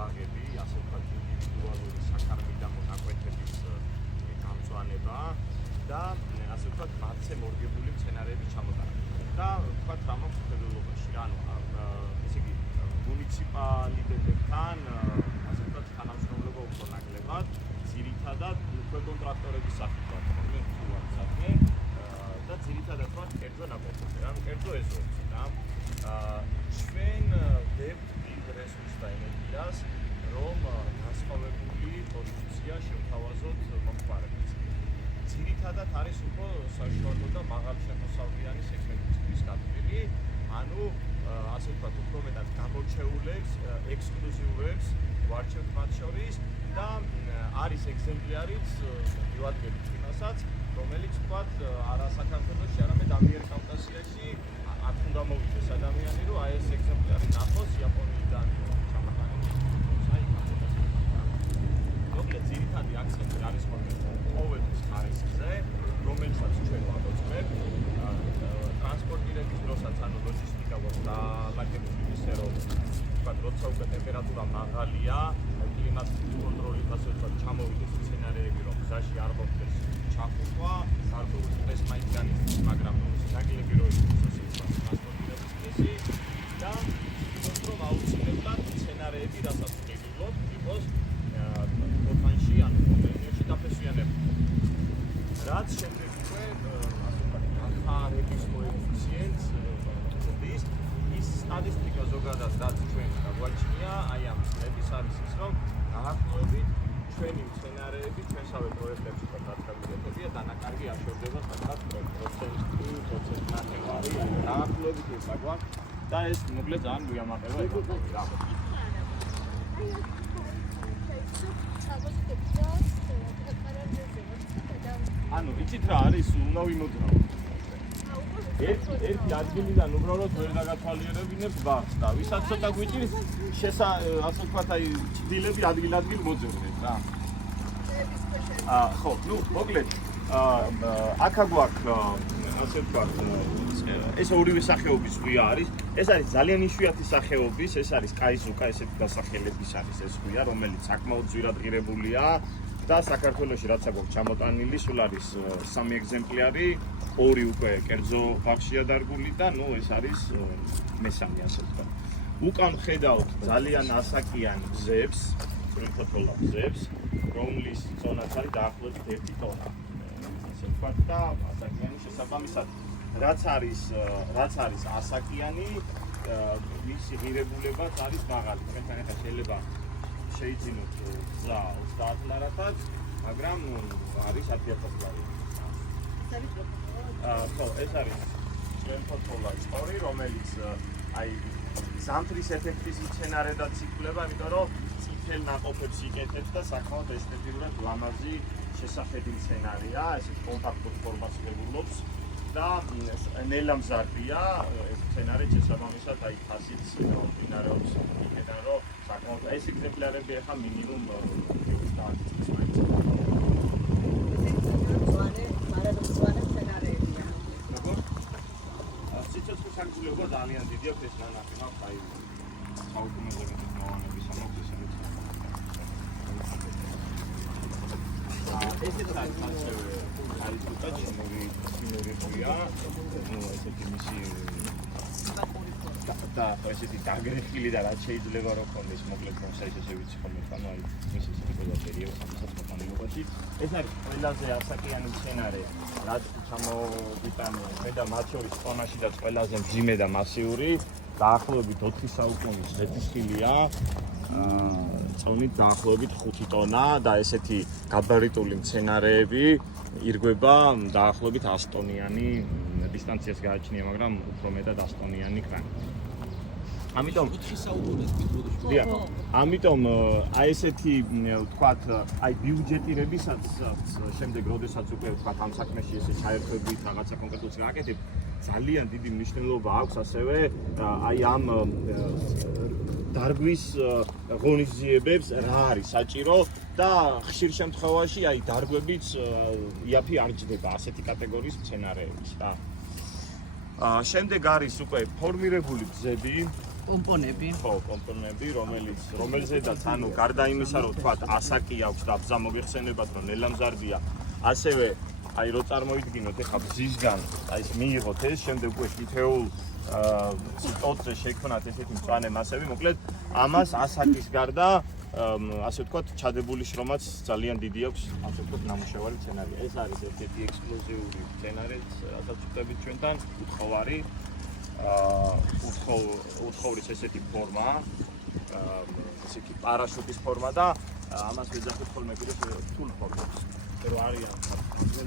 საბაღები, ასე ვთქვათ, ინდივიდუალური საქარმი და მონაკვეთების გამწვანება და ასე ვთქვათ, მათზე მორგებული მცენარეების ჩამოტანა. და ვთქვათ, რა მაქვს მხედველობაში, ანუ ესე იგი მუნიციპალიტეტებთან ასე ვთქვათ, თანამშრომლობა უფრო ნაკლებად, ძირითადად უკვე კონტრაქტორების სახით ვთქვათ, და ძირითადად ვთქვათ, კერძო ნაკვეთებზე, ანუ კერძო ეზოებზე და ჩვენ ვდებთ დიდ რესურსს და ენერგიას, რომ განსხვავებული პოზიცია შევთავაზოთ მომხმარებელს. ძირითადად არის უფრო საშუალო და მაღალშემოსავლიანი სეგმენტისთვის გათვლილი, ანუ ასე ვთქვათ, უფრო მეტად გამორჩეულებს, ექსკლუზიურებს ვარჩევთ მათ შორის და არის ეგზემპლარიც მივადგენთ იმასაც, რომელიც ვთქვათ, არა საქართველოში, არამედ ამიერკავკასიაში აქ უნდა მოვიდეს ადამიანი, რომ აი ეს ეგზემპლარი ნახოს იაპონიიდან ჩამოყალიბდა. მოკლედ, ძირითადი აქცენტი არის ხოლმე ყოველთვის ხარისხზე, რომელსაც ჩვენ ვამოწმებთ ტრანსპორტირების დროსაც, ანუ ლოჯისტიკა გვაქვს დალაგებული ისე, რომ ვთქვათ, როცა უკვე ტემპერატურა მაღალია, კლიმატური კონტროლით ასე ვთქვათ, ჩამოვიდეს მცენარეები, რომ გზაში არ მოხდეს ჩახურვა, გარკვეული წრეს მაინც განიცდის, მაგრამ ნაკლები რო იყოს ასე ვთქვათ, ტრანსპორტირების წესი და რომ აუცილებლად მცენარეები, რასაც ვყიდულობ, იყოს ოთანში ან კონტეინერში დაფესვიანებული. რაც შემდეგ უკვე ასე ვთქვათ, გახარების კოეფიციენტს ზრდის, ის სტატისტიკა ზოგადად რაც ჩვენ გაგვაჩნია, აი ამ წლების არის ის, რომ დაახლოებით ჩვენი მცენარეები ჩვენსავე პროექტებში გადაგდებია დანაკარგი აშორდება საკმაოდ 1%-ნახევარი, დაახლოებით ეს აგვაქვს და ეს მოკლედ ძალიან გვიამაყება ეგრე. ანუ იცით რა არის, უნდა ვიმოძრაოთ. ერთი ადგილიდან უბრალოდ ვერ დაგათვალიერებინებთ ბაღს და ვისაც ცოტა გვიჭირს, ასე ვთქვათ, აი ჭდილები ადგილ-ადგილ მოძებნეთ რა. ხო, ნუ მოკლედ აქა გვაქვს ასე ვთქვათ, ეს ორივე სახეობის ღვია არის. ეს არის ძალიან იშვიათი სახეობის, ეს არის კაიზუკა, ესეთი დასახელების არის ეს ღვია, რომელიც საკმაოდ ძვირად ღირებულია და საქართველოში რაც აქვს ჩამოტანილი, სულ არის 3 ეგზემპლარი, 2 უკვე კერძო ბაღშია დარგული და ნუ ეს არის მესამე ასე ვთქვათ. უკან ხედავთ ძალიან ასაკიან გზებს, წვრილფოთოლა გზებს, რომლის ზონაც არის დაახლოებით 1 ტონა. ასე ვთქვათ და ასაკიანი შესაბამისად რაც არის ასაკიანი, მისი ღირებულებაც არის მაღალი. თქვენთან ახლა შეიძლება შეიძინოთ გზა 30 ლარათაც, მაგრამ არის 10,000 ლარი. ხო, ეს არის წვრილფოთოლა წორი, რომელიც აი ზამთრის ეფექტის მცენარედაც იკვლება, იმიტომ რომ წითელ ნაყოფებს იკეთებს და საკმაოდ ესთეტიურად ლამაზი შესახედი მცენარეა, ესე კონტაქტურ ფორმას ღებულობს და ნელამზარდია ეს მცენარე შესაბამისად აი ფასიც მიმდინარეობს იქიდან, რომ საკმაოდ ეს ეგზემპლარები ახლა მინიმუმ 30 წლის მაინც. სიცოცხლის საგრძელობა ძალიან დიდი აქვს ეს ნანახი მაქვს აი საუკუნეების მოვალეობის ამოქმედების ესეც არის ასევე არის უკეთ შემოვიდია ნუ ესეთი მისი და ესეთი დაგრეხილი და რაც შეიძლება რომ ქონდეს მოკლედ კონსაის ესე ვიცი ხოლმე ანუ აი მისი სიტუაცია სამსაც მოყანილობაში ეს არის ყველაზე ასაკიანი მცენარე რაც ჩამოვიტანე მე და მათ შორის ტონაშიდაც ყველაზე მძიმე და მასიური დაახლოებით 4 საუკუნის ზეთისხილია წონით დაახლოებით 5 ტონა და ესეთი გაბარიტული მცენარეები ირგვება დაახლოებით 100 ტონიანი დისტანციას გააჩნია, მაგრამ უფრო მეტად 100 ტონიანი კრანი. ამიტომ 4 საუკუნეს მიდროდეშ. ამიტომ აი ესეთი ვთქვათ, აი ბიუჯეტირებისაც შემდეგ როდესაც უკვე ვთქვათ ამ საქმეში ესე ჩაერთვებით რაღაცა კონკრეტულს გააკეთებთ, ძალიან დიდი მნიშვნელობა აქვს ასევე აი ამ დარგვის ღონისძიებებს რა არის საჭირო და ხშირ შემთხვევაში აი დარგვებიც იაფი არ ჯდება ასეთი კატეგორიის მცენარეების რა. შემდეგ არის უკვე ფორმირებული გზები, კომპონები. ხო, კომპონენტები, რომელზედაც ანუ გარდა იმისა, რომ თქვა ასაკი აქვს და ბზა მოგეხსენებათ, რომ ნელამზარდია, ასევე აი რო წარმოიდგინოთ ეხლა ბზისგან, აი ეს მიიღოთ ეს, შემდეგ უკვე თითეულ ტოტზე შექმნათ ესეთი მწვანე მასები, მოკლედ ამას ასაკის გარდა ასე ვთქვათ, ჩადებული შრომაც ძალიან დიდი აქვს, ასე ვთქვათ, ნამუშევარი სცენარია. ეს არის ერთ-ერთი ექსკლუზიური სცენარი, რასაც ვწევით ჩვენთან, უთხოვარი, უთხოვრის ესეთი ფორმა, ესეთი პარაშუტის ფორმა და ამას ვეძახით ხოლმე კიდევ რთულ ფორმებს. რომ არიან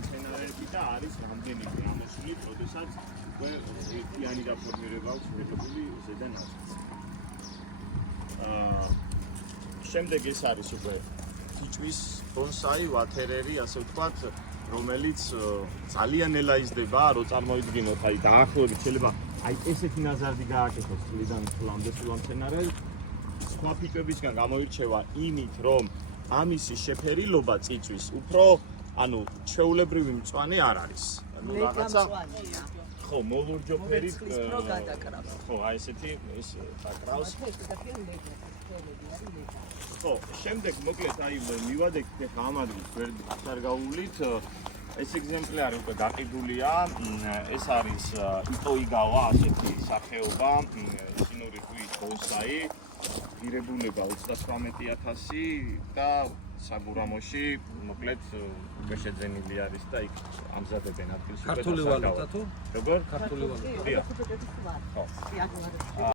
სცენარები და არის რამდენიმე ამოსული, როდესაც უკვე ერთიანი დაფორმირება აქვს მიღებული ზედან ასაკს. შემდეგ ეს არის უკვე კიჭვის ბონსაი, ვათერერი, ასე ვთქვათ, რომელიც ძალიან ელაიზდება, რომ წარმოიდგინოთ, აი დაახლოებით შეიძლება აი ესეთი ნაზარდი გააკეთოს წლიდან წლამდე სულ მცენარეს. სხვა ფიჭვებისგან გამოირჩევა იმით, რომ ამისი შეფერილობა წიწვის უფრო, ანუ ჩვეულებრივი მწვანე არ არის. ანუ რაღაცა ხო, მოლურჯოფერი ხო, აი ესეთი ეს დაკრავს. ხო, შემდეგ მოკლედ აი მივადექით ახლა ამ ადგილს ვერ დარგაულით. ეს ეგზემპლარი უკვე გაყიდულია. ეს არის იტოიგავა, ასეთი სახეობა, ჩინური ხვის ბონსაი. ღირებულება 38,000 და საგურამოში მოკლედ უკვე შეძენილი არის და იქ ამზადებენ ადგილს უკვე. ქართული ვალუტა თუ? როგორ? ქართული ვალუტა. ხო.